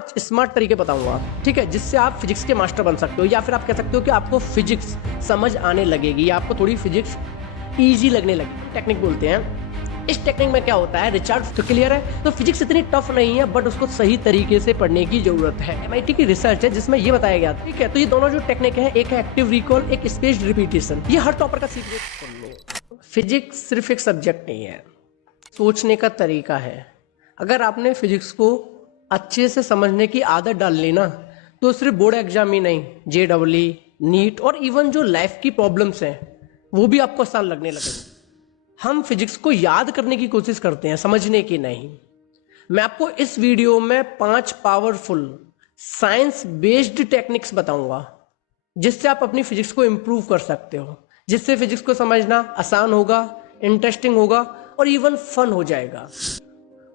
5 smart तरीके बताऊंगा, ठीक है, जिससे आप फिजिक्स के मास्टर बन सकते हो, या फिर आप कह सकते हो कि आपको फिजिक्स समझ आने लगेगी या आपको थोड़ी फिजिक्स इजी लगने लगेगी। टेक्निक बोलते हैं। इस टेक्निक में क्या होता है, रिचार्ड तो क्लियर है। तो फिजिक्स इतनी टफ नहीं है, बट उसको सही तरीके से पढ़ने की जरूरत है। MIT की रिसर्च है जिसमें ये बताया गया, ठीक है। तो ये दोनों जो टेक्निक है, एक है एक्टिव रिकॉल, एक स्पेस्ड रिपीटेशन। ये हर टॉपर का सीक्रेट सुन लो। फिजिक्स सिर्फ एक सब्जेक्ट नहीं है, सोचने का तरीका है। अगर आपने फिजिक्स को अच्छे से समझने की आदत डाल ली ना, तो सिर्फ बोर्ड एग्जाम ही नहीं, JEE, नीट और इवन जो लाइफ की प्रॉब्लम्स हैं वो भी आपको आसान लगने लगेंगे। हम फिजिक्स को याद करने की कोशिश करते हैं, समझने की नहीं। मैं आपको इस वीडियो में 5 पावरफुल साइंस बेस्ड टेक्निक्स बताऊंगा, जिससे आप अपनी फिजिक्स को इंप्रूव कर सकते हो, जिससे फिजिक्स को समझना आसान होगा, इंटरेस्टिंग होगा और इवन फन हो जाएगा।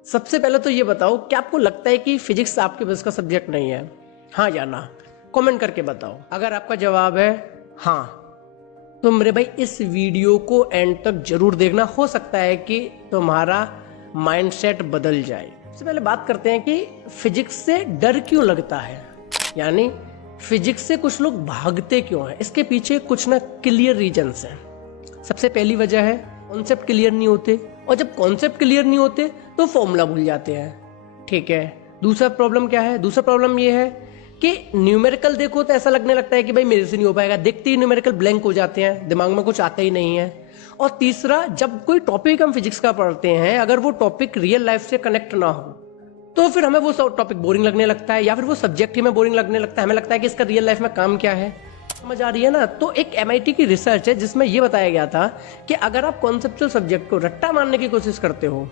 सबसे पहले तो ये बताओ, क्या आपको लगता है कि फिजिक्स आपके बस का सब्जेक्ट नहीं है? हाँ या ना, कमेंट करके बताओ। अगर आपका जवाब है हाँ, तो मेरे भाई इस वीडियो को एंड तक जरूर देखना। हो सकता है कि तुम्हारा माइंडसेट बदल जाए। सबसे पहले बात करते हैं कि फिजिक्स से डर क्यों लगता है, यानी फिजिक्स से कुछ लोग भागते क्यों हैं। इसके पीछे कुछ ना क्लियर रीजंस हैं। सबसे पहली वजह है कॉन्सेप्ट क्लियर नहीं होते, और जब कॉन्सेप्ट क्लियर नहीं होते तो फॉर्मूला भूल जाते हैं, ठीक है। दूसरा प्रॉब्लम क्या है? दूसरा प्रॉब्लम ये है कि न्यूमेरिकल देखो तो ऐसा लगने लगता है कि भाई मेरे से नहीं हो पाएगा, देखते ही न्यूमेरिकल ब्लैंक हो जाते हैं, दिमाग में कुछ आता ही नहीं है। और तीसरा, जब कोई टॉपिक हम फिजिक्स का पढ़ते हैं, अगर वो टॉपिक रियल लाइफ से कनेक्ट ना हो तो फिर हमें वो टॉपिक बोरिंग लगने लगता है, या फिर वो सब्जेक्ट ही में बोरिंग लगने लगता है। हमें लगता है कि इसका रियल लाइफ में काम क्या है। समझ आ रही है ना? तो एक MIT की रिसर्च है जिसमें यह बताया गया था कि अगर आप कॉन्सेप्चुअल सब्जेक्ट को रट्टा मारने की कोशिश करते हो,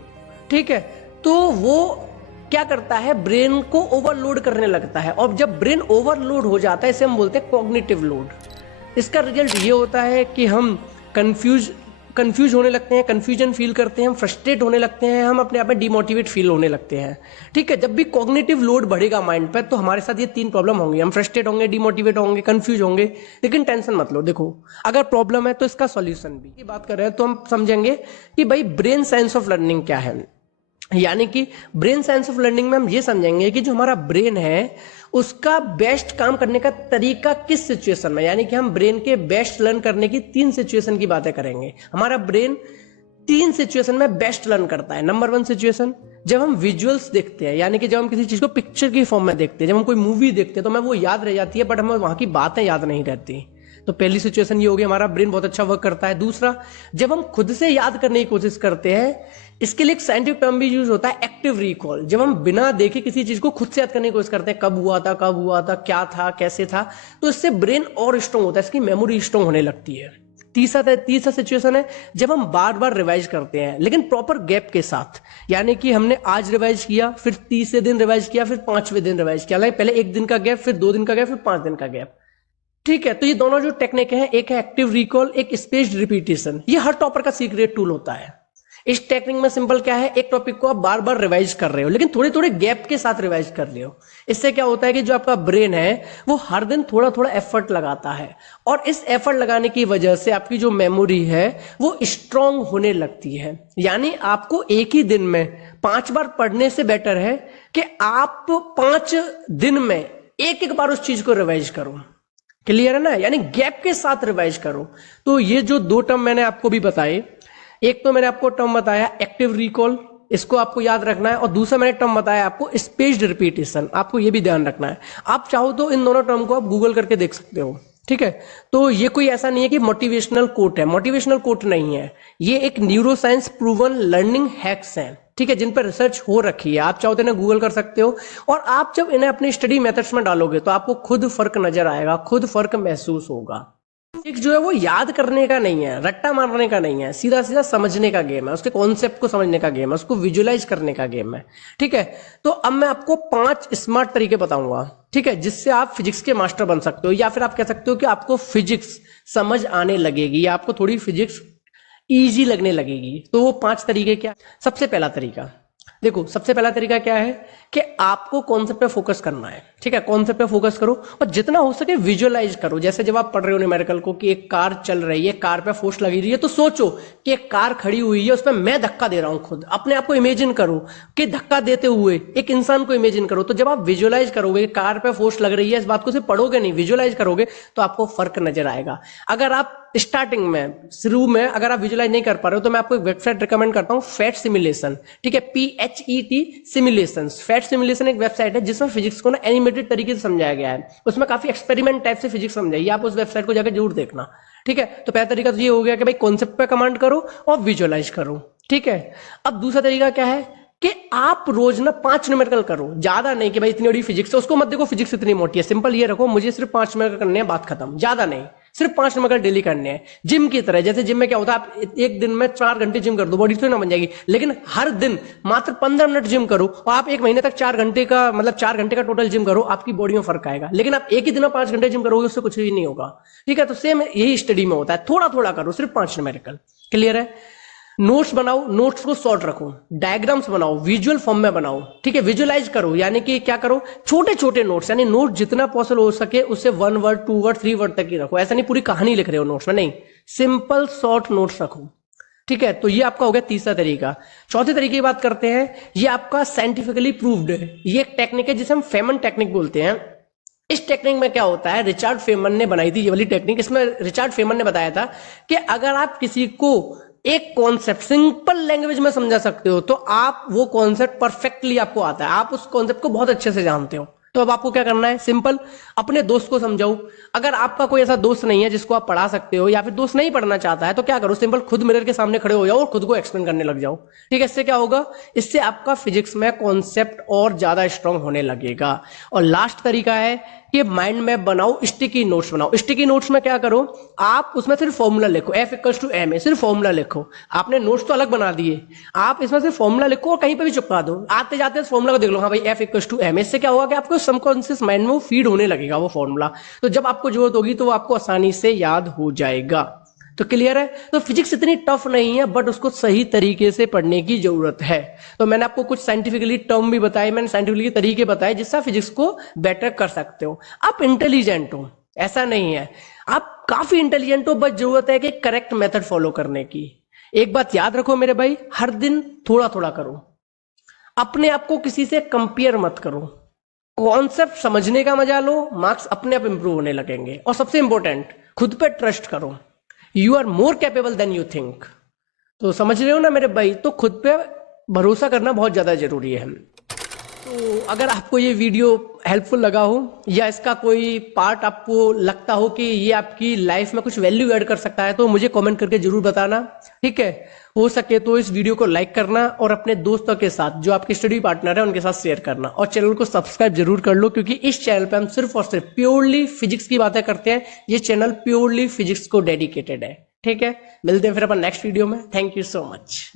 ठीक है, तो वो क्या करता है, ब्रेन को ओवरलोड करने लगता है। और जब ब्रेन ओवरलोड हो जाता है, इसे हम बोलते हैं कॉग्निटिव लोड। इसका रिजल्ट ये होता है कि हम कंफ्यूज होने लगते हैं, कंफ्यूजन फील करते हैं, हम फ्रस्ट्रेट होने लगते हैं, हम अपने आप में डिमोटिवेट फील होने लगते हैं, ठीक है। जब भी कॉग्निटिव लोड बढ़ेगा माइंड पे, तो हमारे साथ ये 3 प्रॉब्लम होंगी। हम फ्रस्ट्रेट होंगे, डिमोटिवेट होंगे, कंफ्यूज होंगे। लेकिन टेंशन मत लो, देखो अगर प्रॉब्लम है तो इसका सॉल्यूशन भी। की बात कर रहे हैं तो हम समझेंगे कि भाई ब्रेन साइंस ऑफ लर्निंग क्या है। यानी कि ब्रेन साइंस ऑफ लर्निंग में हम ये समझेंगे कि जो हमारा ब्रेन है उसका बेस्ट काम करने का तरीका किस सिचुएशन में, यानी कि हम ब्रेन के बेस्ट लर्न करने की 3 सिचुएशन की बातें करेंगे। हमारा ब्रेन 3 सिचुएशन में बेस्ट लर्न करता है। नंबर 1 सिचुएशन, जब हम विजुअल्स देखते हैं, यानी कि जब हम किसी चीज को पिक्चर की फॉर्म में देखते हैं, जब हम कोई मूवी देखते हैं तो हमें वो याद रह जाती है, बट हमें वहां की बातें याद नहीं रहती। तो पहली सिचुएशन ये होगी, हमारा ब्रेन बहुत अच्छा वर्क करता है। दूसरा, जब हम खुद से याद करने की कोशिश करते हैं, इसके लिए एक साइंटिफिक टर्म भी यूज होता है, एक्टिव रिकॉल। जब हम बिना देखे किसी चीज को खुद से याद करने की कोशिश करते हैं, कब हुआ था, क्या था, कैसे था, तो इससे ब्रेन और स्ट्रॉन्ग होता है, इसकी मेमोरी स्ट्रॉन्ग होने लगती है। तीसरा सिचुएशन है जब हम बार बार रिवाइज करते हैं, लेकिन प्रॉपर गैप के साथ। यानी कि हमने आज रिवाइज किया, फिर तीसरे दिन रिवाइज किया, फिर 5वें दिन रिवाइज किया। पहले 1 दिन का गैप, फिर 2 दिन का गैप, फिर 5 दिन का गैप, ठीक है। तो ये दोनों जो टेक्निक है, एक है एक्टिव रिकॉल, एक स्पेस्ड रिपीटेशन। ये हर टॉपर का सीक्रेट टूल होता है। इस टेक्निक में सिंपल क्या है, एक टॉपिक को आप बार बार रिवाइज कर रहे हो, लेकिन थोड़े थोड़े गैप के साथ रिवाइज कर रहे हो। इससे क्या होता है कि जो आपका ब्रेन है वो हर दिन थोड़ा थोड़ा एफर्ट लगाता है, और इस एफर्ट लगाने की वजह से आपकी जो मेमोरी है वो स्ट्रांग होने लगती है। यानी आपको एक ही दिन में 5 बार पढ़ने से बेटर है कि आप 5 दिन में एक बार उस चीज को रिवाइज करो। क्लियर है ना? यानी गैप के साथ रिवाइज करो। तो ये जो 2 टर्म मैंने आपको भी बताए, एक तो मैंने आपको टर्म बताया एक्टिव रिकॉल, इसको आपको याद रखना है, और दूसरा मैंने टर्म बताया आपको स्पेस्ड रिपीटेशन, आपको ये भी ध्यान रखना है। आप चाहो तो इन दोनों टर्म को आप गूगल करके देख सकते हो, ठीक है। तो ये कोई ऐसा नहीं है कि मोटिवेशनल कोट है, मोटिवेशनल कोट नहीं है, ये एक neuro science proven learning hacks हैं, ठीक है, जिन पर रिसर्च हो रखी है। आप चाहो तो इन्हें गूगल कर सकते हो, और आप जब इन्हें अपने स्टडी मेथड्स में डालोगे तो आपको खुद फर्क नजर आएगा, खुद फर्क महसूस होगा। फिजिक्स जो है वो याद करने का नहीं है, रट्टा मारने का नहीं है, सीधा सीधा समझने का गेम है, उसके कॉन्सेप्ट को समझने का गेम है, उसको विजुअलाइज करने का गेम है, ठीक है। तो अब मैं आपको 5 स्मार्ट तरीके बताऊंगा, ठीक है, जिससे आप फिजिक्स के मास्टर बन सकते हो, या फिर आप कह सकते हो कि आपको फिजिक्स समझ आने लगेगी, या आपको थोड़ी फिजिक्स इजी लगने लगेगी। तो वो 5 तरीके क्या? सबसे पहला तरीका, देखो सबसे पहला तरीका क्या है कि आपको कॉन्सेप्ट पे फोकस करना है, ठीक है। कॉन्सेप्ट पे फोकस करो और जितना हो सके विजुअलाइज करो। जैसे जब आप पढ़ रहे हो न्यूमेरिकल को कि एक कार चल रही है, कार पे फोर्स लगी रही है, तो सोचो कि एक कार खड़ी हुई है, उस पर मैं धक्का दे रहा हूं। खुद अपने आप को इमेजिन करो कि धक्का देते हुए एक इंसान को इमेजिन करो। तो जब आप विजुअलाइज करोगे कार पे फोर्स लग रही है, इस बात को सिर्फ पढ़ोगे नहीं, विजुअलाइज करोगे, तो आपको फर्क नजर आएगा। अगर आप स्टार्टिंग में, शुरू में अगर आप विजुअलाइज नहीं कर पा रहे हो, तो मैं आपको एक वेबसाइट रिकमेंड करता हूं, फैट सिमुलेशन, ठीक है, PHET सिमुलेशन। फैट सिमुलेशन एक वेबसाइट है जिसमें फिजिक्स को ना एनिमेटेड तरीके से समझाया गया है। उसमें काफी एक्सपेरिमेंट टाइप से फिजिक्स समझाई है, आप उस वेबसाइट को जाकर जरूर देखना, ठीक है। तो पहला तरीका तो ये हो गया कि भाई कॉन्सेप्ट पे कमांड करो और विजुअलाइज करो, ठीक है। अब दूसरा तरीका क्या है कि आप रोज ना 5 न्यूमेरिकल करो, ज्यादा नहीं कि भाई इतनी बड़ी फिजिक्स है, उसको मत देखो फिजिक्स इतनी मोटी है। सिंपल ये रखो, मुझे सिर्फ 5 न्यूमेरिकल करने हैं, बात खत्म। ज्यादा नहीं, सिर्फ 5 न्यूमेरिकल डेली करने हैं। जिम की तरह, जैसे जिम में क्या होता है, आप एक दिन में 4 घंटे जिम कर दो, बॉडी तो ना बन जाएगी, लेकिन हर दिन मात्र 15 मिनट जिम करो और आप एक महीने तक 4 घंटे का, मतलब 4 घंटे का टोटल जिम करो, आपकी बॉडी में फर्क आएगा। लेकिन आप एक ही दिन में 5 घंटे जिम करोगे, उससे कुछ भी नहीं होगा, ठीक है। तो सेम यही स्टडी में होता है, थोड़ा थोड़ा करो, सिर्फ 5 न्यूमेरिकल। क्लियर है। नोट्स बनाओ, नोट्स को शॉर्ट रखो, डायग्राम्स बनाओ, विजुअल फॉर्म में बनाओ, ठीक है। विजुअलाइज करो, यानी कि क्या करो, छोटे छोटे नोट्स, यानी नोट जितना पॉसिबल हो सके उससे 1 वर्ड 2 वर्ड 3 वर्ड तक ही रखो। ऐसा नहीं पूरी कहानी लिख रहे हो नोट्स में, नहीं, सिंपल शॉर्ट नोट्स रखो, ठीक है। तो ये आपका हो गया तीसरा तरीका। चौथे तरीके की बात करते हैं, ये आपका साइंटिफिकली प्रूव्ड है। ये एक टेक्निक है जिसे हम फेमन टेक्निक बोलते हैं। इस टेक्निक में क्या होता है, रिचर्ड फेमन ने बनाई थी ये वाली टेक्निक। इसमें रिचर्ड फेमन ने बताया था कि अगर आप किसी को एक कॉन्सेप्ट सिंपल लैंग्वेज में समझा सकते हो, तो आप वो कॉन्सेप्ट परफेक्टली आपको आता है, आप उस कॉन्सेप्ट को बहुत अच्छे से जानते हो। तो अब आपको क्या करना है, सिंपल, अपने दोस्त को समझाओ। अगर आपका कोई ऐसा दोस्त नहीं है जिसको आप पढ़ा सकते हो, या फिर दोस्त नहीं पढ़ना चाहता है, तो क्या करो, सिंपल खुद मिरर के सामने खड़े हो जाओ और खुद को एक्सप्लेन करने लग जाओ, ठीक है। इससे क्या होगा, इससे आपका फिजिक्स में कॉन्सेप्ट और ज्यादा स्ट्रांग होने लगेगा। और लास्ट तरीका है कि माइंड मैप बनाओ, स्टिकी नोट्स बनाओ। स्टिकी नोट्स में क्या करो, आप उसमें सिर्फ फॉर्मूला लिखो, F=ma, सिर्फ फॉर्मूला लिखो। आपने नोट्स तो अलग बना दिए, आप इसमें सिर्फ फॉर्मूला लिखो और कहीं पे भी चिपका दो, आते जाते फॉर्मूला को देख लो, हाँ भाई F=ma। इससे क्या होगा कि आपको सबकॉन्शियस माइंड में वो फीड होने लगेगा वो फॉर्मूला, तो जब आपको जरूरत होगी तो वो आपको आसानी से याद हो जाएगा। तो क्लियर है। तो फिजिक्स इतनी टफ नहीं है, बट उसको सही तरीके से पढ़ने की जरूरत है। तो मैंने आपको कुछ साइंटिफिकली टर्म भी बताए, मैंने साइंटिफिकली तरीके बताए जिससे आप फिजिक्स को बेटर कर सकते हो। आप इंटेलिजेंट हो, ऐसा नहीं है, आप काफी इंटेलिजेंट हो, बस जरूरत है कि करेक्ट मेथड फॉलो करने की। एक बात याद रखो मेरे भाई, हर दिन थोड़ा थोड़ा करो, अपने आप को किसी से कंपेयर मत करो, कॉन्सेप्ट समझने का मजा लो, मार्क्स अपने आप इंप्रूव होने लगेंगे। और सबसे इंपॉर्टेंट, खुद पे ट्रस्ट करो, you are more capable than you think. तो समझ रहे हो ना मेरे भाई, तो खुद पे भरोसा करना बहुत ज्यादा जरूरी है। तो अगर आपको ये वीडियो हेल्पफुल लगा हो, या इसका कोई पार्ट आपको लगता हो कि ये आपकी लाइफ में कुछ वैल्यू ऐड कर सकता है, तो मुझे कमेंट करके जरूर बताना, ठीक है। हो सके तो इस वीडियो को लाइक करना और अपने दोस्तों के साथ, जो आपके स्टडी पार्टनर है, उनके साथ शेयर करना। और चैनल को सब्सक्राइब जरूर कर लो, क्योंकि इस चैनल पे हम सिर्फ और सिर्फ प्योरली फिजिक्स की बातें करते हैं। ये चैनल प्योरली फिजिक्स को डेडिकेटेड है, ठीक है। मिलते हैं फिर अपन नेक्स्ट वीडियो में। Thank you so much.